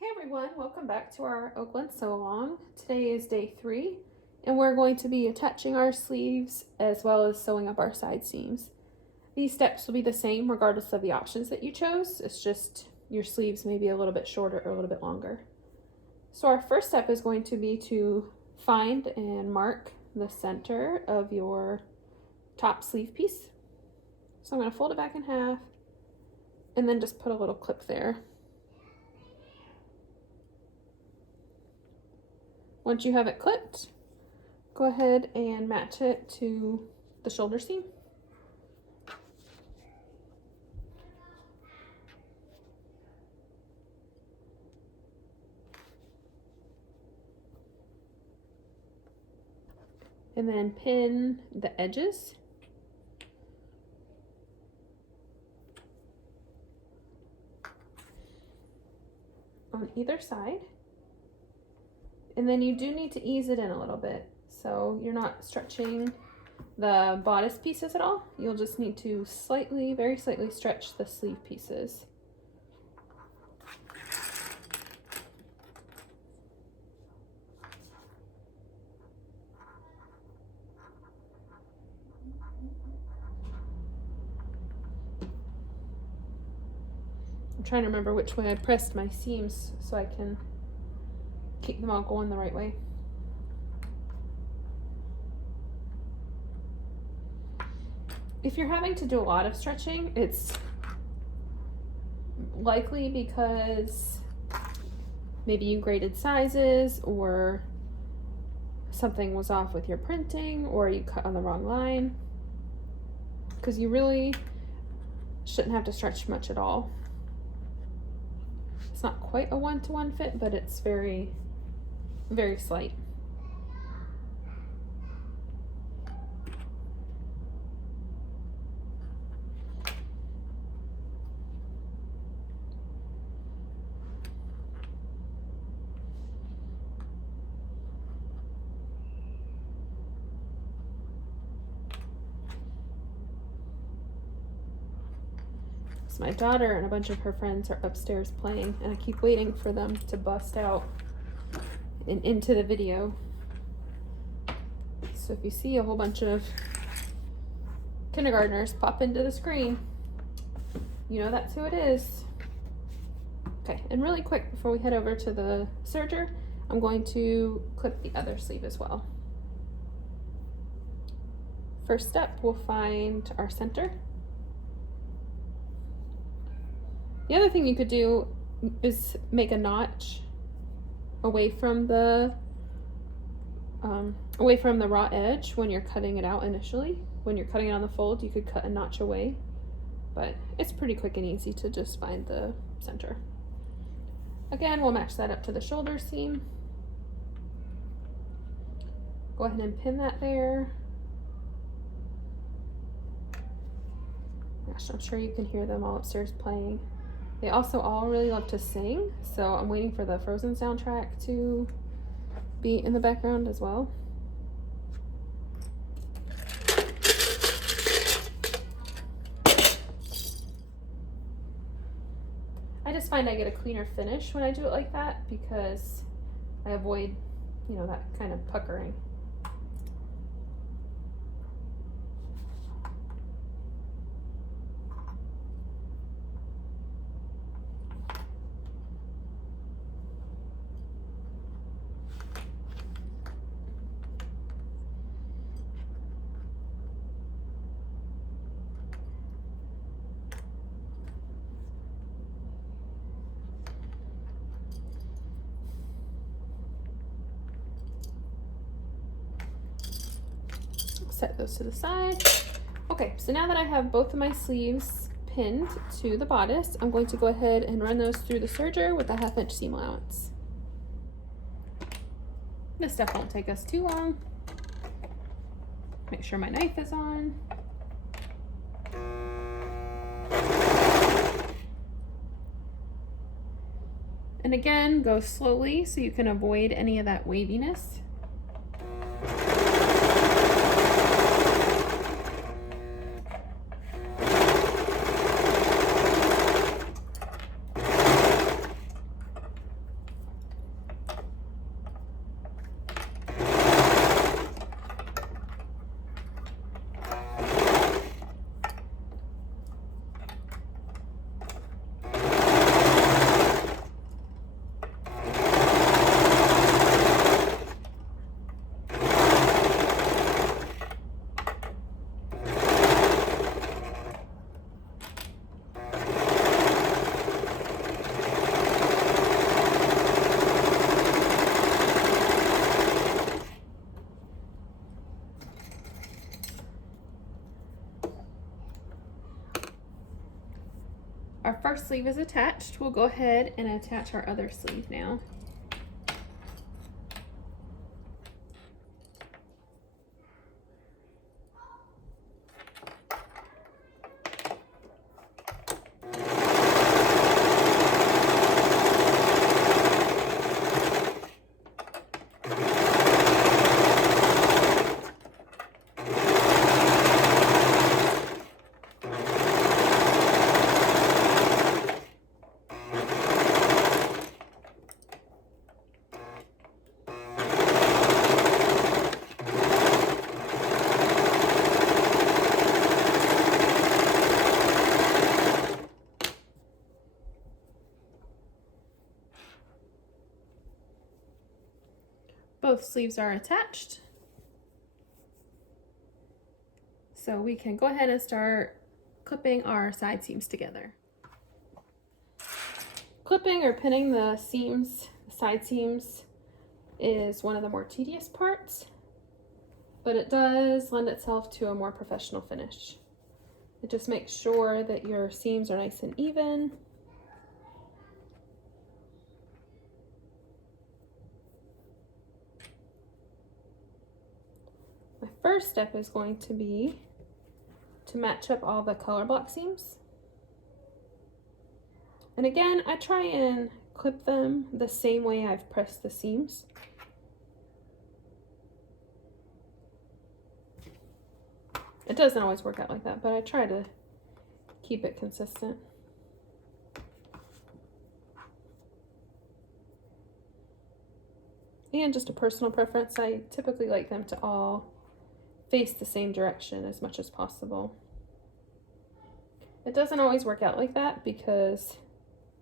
Hey everyone, welcome back to our Oaklynn Sew-a-long. Today is day 3 and we're going to be attaching our sleeves as well as sewing up our side seams. These steps will be the same regardless of the options that you chose. It's just your sleeves may be a little bit shorter or a little bit longer. So our first step is going to be to find and mark the center of your top sleeve piece. So I'm going to fold it back in half and then just put a little clip there. Once you have it clipped, go ahead and match it to the shoulder seam. And then pin the edges. On either side. And then you do need to ease it in a little bit. So you're not stretching the bodice pieces at all. You'll just need to slightly, very slightly stretch the sleeve pieces. I'm trying to remember which way I pressed my seams so I can keep them all going the right way. If you're having to do a lot of stretching, it's likely because maybe you graded sizes or something was off with your printing or you cut on the wrong line, because you really shouldn't have to stretch much at all. It's not quite a one-to-one fit, but it's very, very slight. So my daughter and a bunch of her friends are upstairs playing, and I keep waiting for them to bust out and into the video. So if you see a whole bunch of kindergartners pop into the screen, you know that's who it is. Okay, and really quick before we head over to the serger, I'm going to clip the other sleeve as well. First step, we'll find our center. The other thing you could do is make a notch away from the raw edge when you're cutting it out initially. When you're cutting it on the fold, you could cut a notch away, but it's pretty quick and easy to just find the center. Again, we'll match that up to the shoulder seam. Go ahead and pin that there. Gosh, I'm sure you can hear them all upstairs playing. They also all really love to sing, so I'm waiting for the Frozen soundtrack to be in the background as well. I just find I get a cleaner finish when I do it like that because I avoid, you know, that kind of puckering. Set those to the side. Okay, so now that I have both of my sleeves pinned to the bodice, I'm going to go ahead and run those through the serger with a 1/2 inch seam allowance. This stuff won't take us too long. Make sure my knife is on. And again, go slowly so you can avoid any of that waviness. sleeve is attached, we'll go ahead and attach our other sleeve now. Both sleeves are attached. So we can go ahead and start clipping our side seams together. Clipping or pinning the seams, side seams, is one of the more tedious parts, but it does lend itself to a more professional finish. It just makes sure that your seams are nice and even. My first step is going to be to match up all the color block seams. And again, I try and clip them the same way I've pressed the seams. It doesn't always work out like that, but I try to keep it consistent. And just a personal preference, I typically like them to all face the same direction as much as possible. It doesn't always work out like that because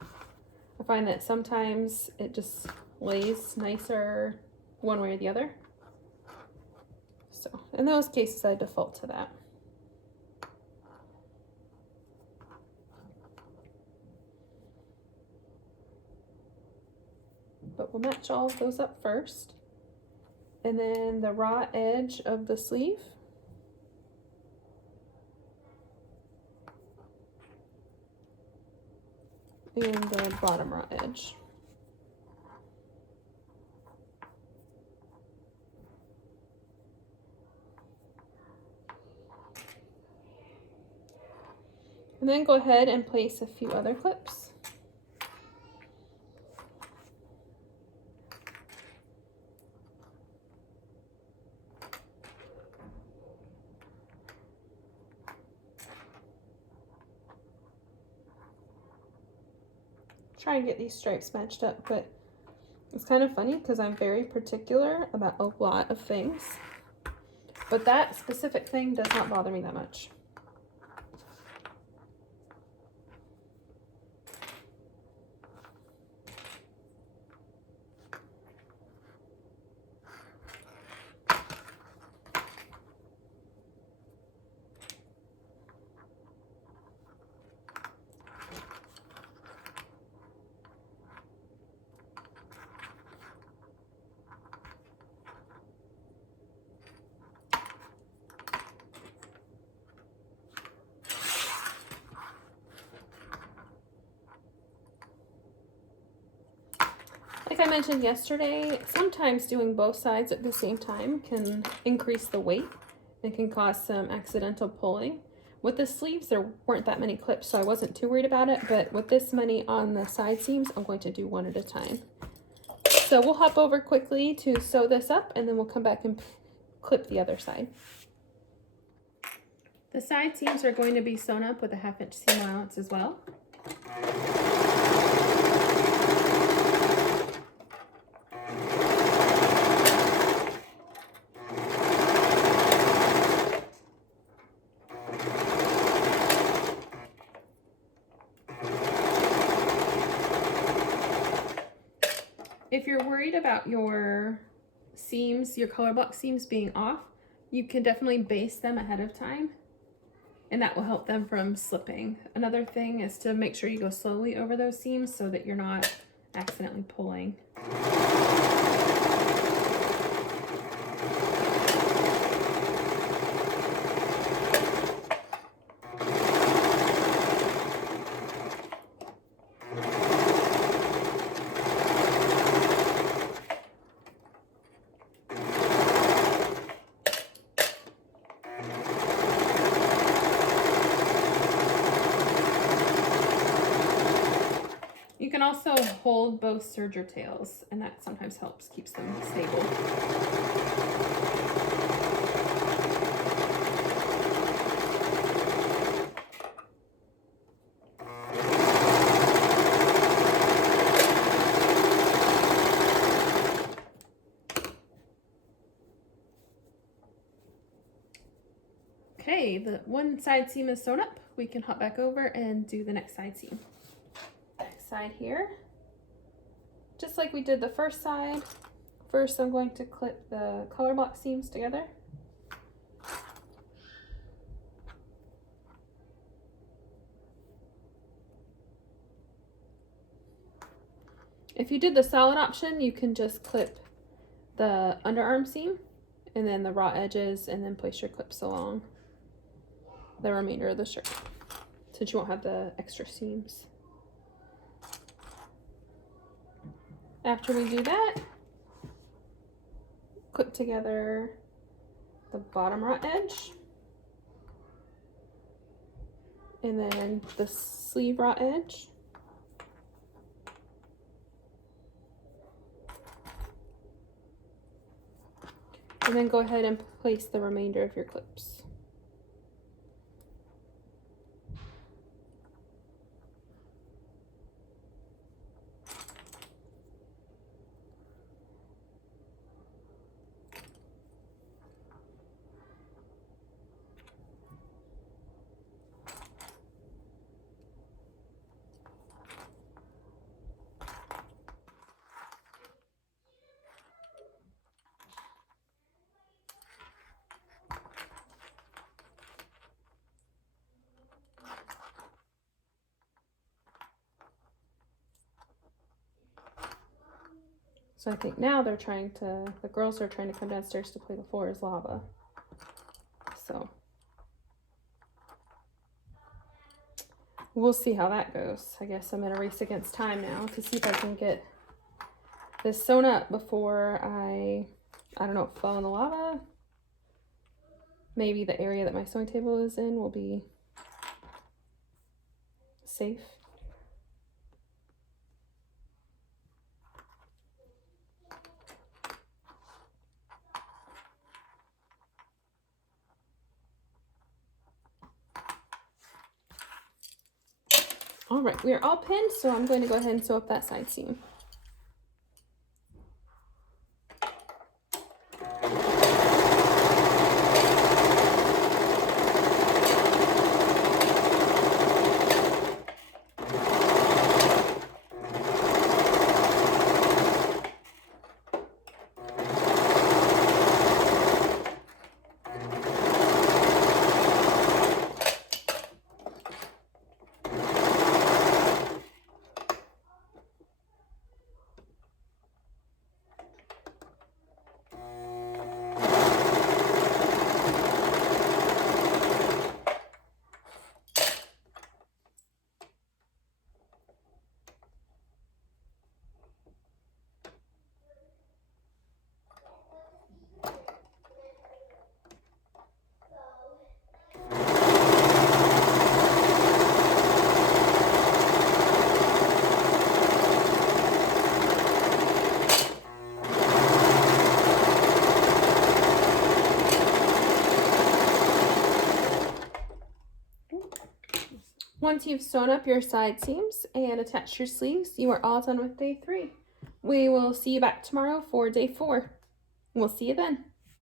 I find that sometimes it just lays nicer one way or the other. So in those cases, I default to that. But we'll match all of those up first. And then the raw edge of the sleeve. And the bottom raw edge. And then go ahead and place a few other clips. Try and get these stripes matched up, but it's kind of funny because I'm very particular about a lot of things, but that specific thing does not bother me that much. Like I mentioned yesterday, sometimes doing both sides at the same time can increase the weight and can cause some accidental pulling. With the sleeves, there weren't that many clips, so I wasn't too worried about it, but with this many on the side seams, I'm going to do one at a time. So we'll hop over quickly to sew this up, and then we'll come back and clip the other side. The side seams are going to be sewn up with a 1/2 inch seam allowance as well. If you're worried about your seams, your color block seams being off, you can definitely baste them ahead of time, and that will help them from slipping. Another thing is to make sure you go slowly over those seams so that you're not accidentally pulling. can also hold both serger tails, and that sometimes helps, keeps them stable. Okay, the one side seam is sewn up. We can hop back over and do the next side seam. Next side here. Just like we did the first side, first I'm going to clip the color block seams together. If you did the solid option, you can just clip the underarm seam and then the raw edges and then place your clips along the remainder of the shirt, since you won't have the extra seams. After we do that, clip together the bottom raw edge and then the sleeve raw edge. And then go ahead and place the remainder of your clips. So I think now the girls are trying to come downstairs to play the floor is lava. So we'll see how that goes. I guess I'm in a race against time now to see if I can get this sewn up before I don't know, fall in the lava. Maybe the area that my sewing table is in will be safe. All right, we are all pinned, so I'm going to go ahead and sew up that side seam. Once you've sewn up your side seams and attached your sleeves, you are all done with day 3. We will see you back tomorrow for day 4. We'll see you then.